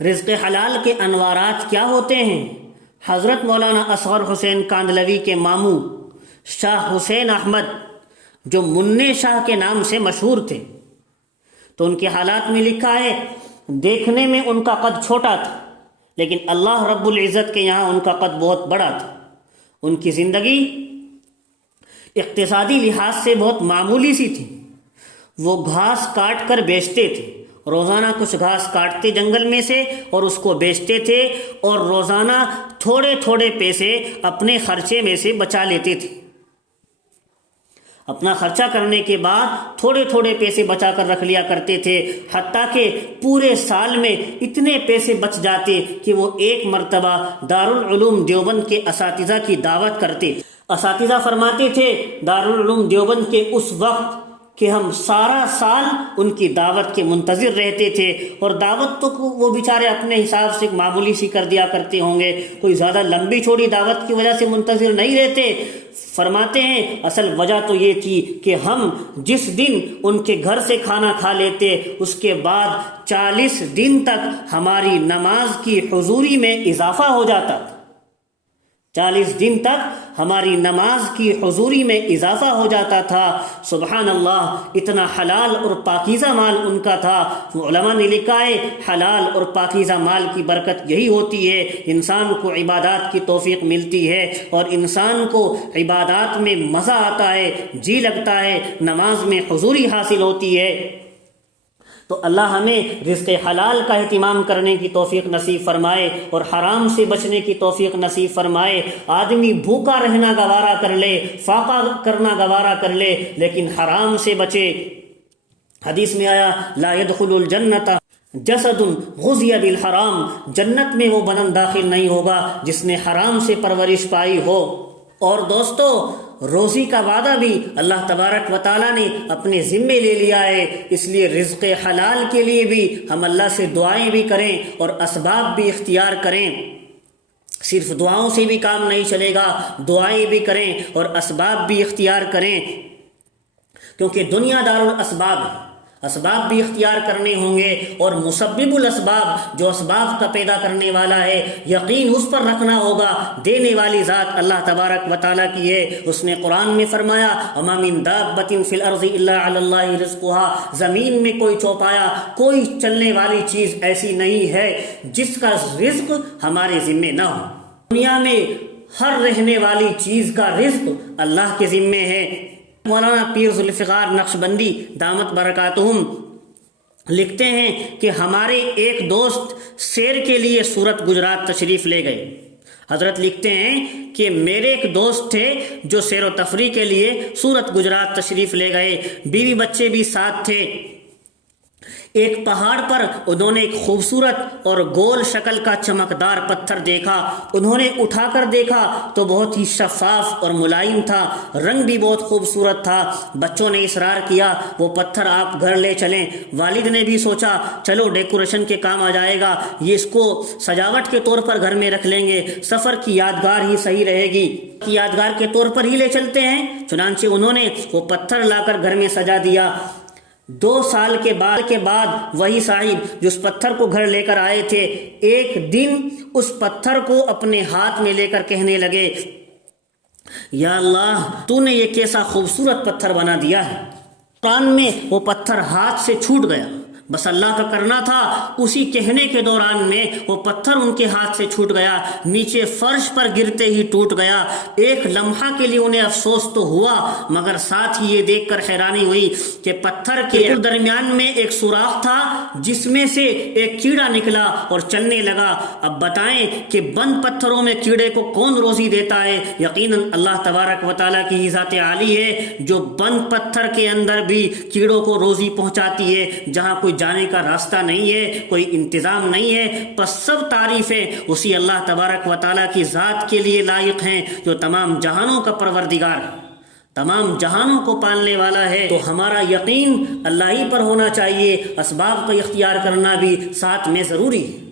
رزق حلال کے انوارات کیا ہوتے ہیں؟ حضرت مولانا اصغر حسین کاندھلوی کے ماموں شاہ حسین احمد جو منع شاہ کے نام سے مشہور تھے، تو ان کے حالات میں لکھا ہے دیکھنے میں ان کا قد چھوٹا تھا، لیکن اللہ رب العزت کے یہاں ان کا قد بہت بڑا تھا۔ ان کی زندگی اقتصادی لحاظ سے بہت معمولی سی تھی۔ وہ گھاس کاٹ کر بیچتے تھے، روزانہ کچھ گھاس کاٹتے جنگل میں سے اور اس کو بیچتے تھے، اور روزانہ تھوڑے تھوڑے پیسے اپنے خرچے میں سے بچا لیتے تھے۔ اپنا خرچہ کرنے کے بعد تھوڑے تھوڑے پیسے بچا کر رکھ لیا کرتے تھے، حتیٰ کہ پورے سال میں اتنے پیسے بچ جاتے کہ وہ ایک مرتبہ دارالعلوم دیوبند کے اساتذہ کی دعوت کرتے۔ اساتذہ فرماتے تھے دارالعلوم دیوبند کے اس وقت کہ ہم سارا سال ان کی دعوت کے منتظر رہتے تھے، اور دعوت تو وہ بیچارے اپنے حساب سے معمولی سی کر دیا کرتے ہوں گے، کوئی زیادہ لمبی چوڑی دعوت کی وجہ سے منتظر نہیں رہتے۔ فرماتے ہیں اصل وجہ تو یہ تھی کہ ہم جس دن ان کے گھر سے کھانا کھا لیتے، اس کے بعد 40 دن تک ہماری نماز کی حضوری میں اضافہ ہو جاتا تھا۔ 40 دن تک ہماری نماز کی حضوری میں اضافہ ہو جاتا تھا۔ سبحان اللہ، اتنا حلال اور پاکیزہ مال ان کا تھا۔ علماء نے لکھا ہے حلال اور پاکیزہ مال کی برکت یہی ہوتی ہے، انسان کو عبادات کی توفیق ملتی ہے، اور انسان کو عبادات میں مزہ آتا ہے، جی لگتا ہے، نماز میں حضوری حاصل ہوتی ہے۔ تو اللہ ہمیں رزق حلال کا اہتمام کرنے کی توفیق نصیب فرمائے اور حرام سے بچنے کی توفیق نصیب فرمائے۔ آدمی بھوکا رہنا گوارا کر لے، فاقہ کرنا گوارا کر لے، لیکن حرام سے بچے۔ حدیث میں آیا لا يدخل الجنت جسد غذی بالحرام، جنت میں وہ بدن داخل نہیں ہوگا جس نے حرام سے پرورش پائی ہو۔ اور دوستو، روزی کا وعدہ بھی اللہ تبارک و تعالیٰ نے اپنے ذمے لے لیا ہے، اس لیے رزق حلال کے لیے بھی ہم اللہ سے دعائیں بھی کریں اور اسباب بھی اختیار کریں۔ صرف دعاؤں سے بھی کام نہیں چلے گا، دعائیں بھی کریں اور اسباب بھی اختیار کریں، کیونکہ دنیا دار الاسباب ہے، اسباب بھی اختیار کرنے ہوں گے، اور مسبب الاسباب جو اسباب کا پیدا کرنے والا ہے، یقین اس پر رکھنا ہوگا۔ دینے والی ذات اللہ تبارک و تعالیٰ کی ہے۔ اس نے قرآن میں فرمایا وَمَا مِن دَابَّةٍ فِي الْأَرْضِ إِلَّا عَلَى اللَّهِ رِزْقُهَا، زمین میں کوئی چوپایا، کوئی چلنے والی چیز ایسی نہیں ہے جس کا رزق ہمارے ذمے نہ ہو۔ دنیا میں ہر رہنے والی چیز کا رزق اللہ کے ذمے ہے۔ مولانا پیر ذوالفقار نقشبندی دامت برکاتہم لکھتے ہیں کہ ہمارے ایک دوست سیر کے لیے سورت گجرات تشریف لے گئے۔ حضرت لکھتے ہیں کہ میرے ایک دوست تھے جو سیر و تفریح کے لیے سورت گجرات تشریف لے گئے، بیوی بچے بھی ساتھ تھے۔ ایک پہاڑ پر انہوں نے ایک خوبصورت اور گول شکل کا چمکدار پتھر دیکھا۔ انہوں نے اٹھا کر دیکھا تو بہت ہی شفاف اور ملائم تھا، رنگ بھی بہت خوبصورت تھا۔ بچوں نے اصرار کیا وہ پتھر آپ گھر لے چلیں۔ والد نے بھی سوچا چلو ڈیکوریشن کے کام آ جائے گا، یہ اس کو سجاوٹ کے طور پر گھر میں رکھ لیں گے، سفر کی یادگار ہی صحیح رہے گی، یادگار کے طور پر ہی لے چلتے ہیں۔ چنانچہ انہوں نے وہ پتھر لا کر گھر میں سجا دیا۔ 2 سال کے بعد وہی صاحب جو اس پتھر کو گھر لے کر آئے تھے، ایک دن اس پتھر کو اپنے ہاتھ میں لے کر کہنے لگے یا اللہ، تو نے یہ کیسا خوبصورت پتھر بنا دیا ہے۔ قرآن میں وہ پتھر ہاتھ سے چھوٹ گیا، بس اللہ کا کرنا تھا، اسی کہنے کے دوران میں وہ پتھر ان کے ہاتھ سے چھوٹ گیا، نیچے فرش پر گرتے ہی ٹوٹ گیا۔ ایک لمحہ کے لیے انہیں افسوس تو ہوا، مگر ساتھ ہی یہ دیکھ کر حیرانی ہوئی کہ پتھر کے درمیان میں ایک سوراخ تھا جس میں سے ایک کیڑا نکلا اور چلنے لگا۔ اب بتائیں کہ بند پتھروں میں کیڑے کو کون روزی دیتا ہے؟ یقیناً اللہ تبارک و تعالیٰ کی ہی ذات عالی ہے جو بند پتھر کے اندر بھی کیڑوں کو روزی پہنچاتی ہے، جہاں کوئی جانے کا راستہ نہیں ہے، کوئی انتظام نہیں ہے۔ پس سب تعریفیں اسی اللہ تبارک و تعالیٰ کی ذات کے لیے لائق ہیں جو تمام جہانوں کا پروردگار ہے، تمام جہانوں کو پالنے والا ہے۔ تو ہمارا یقین اللہ ہی پر ہونا چاہیے، اسباب کا اختیار کرنا بھی ساتھ میں ضروری ہے۔